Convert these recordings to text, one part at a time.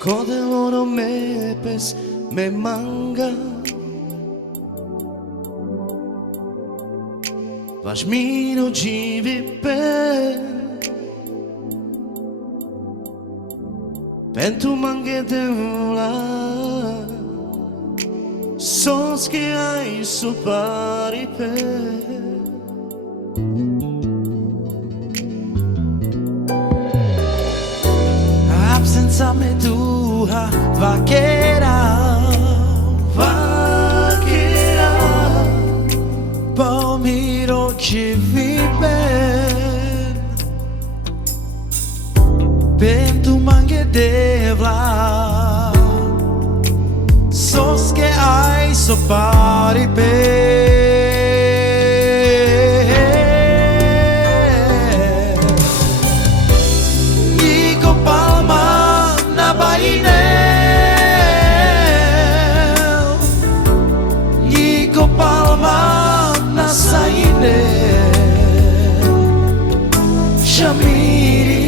Code loro me pes me manga Vaš miro živi Pentru mange deula Sos che hai su pari Absenza me tua vaquera Palmiro ci vive Pentru mange devla Sos che hai so pari Ico palma na bainel Ico palma na sainel Chamiri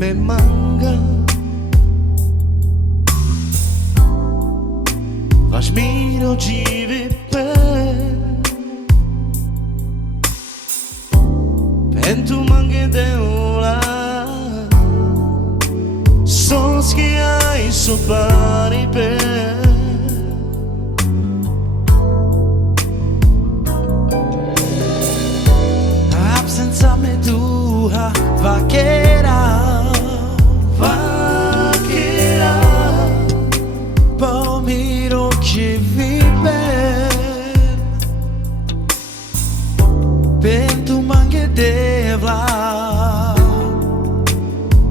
me manga Vaš miro živi Pentru mange deula Sos che hai su pari Absenza me tua vaquera Palmiro ci vive Pentru mange devla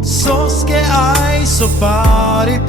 Sos che hai so pari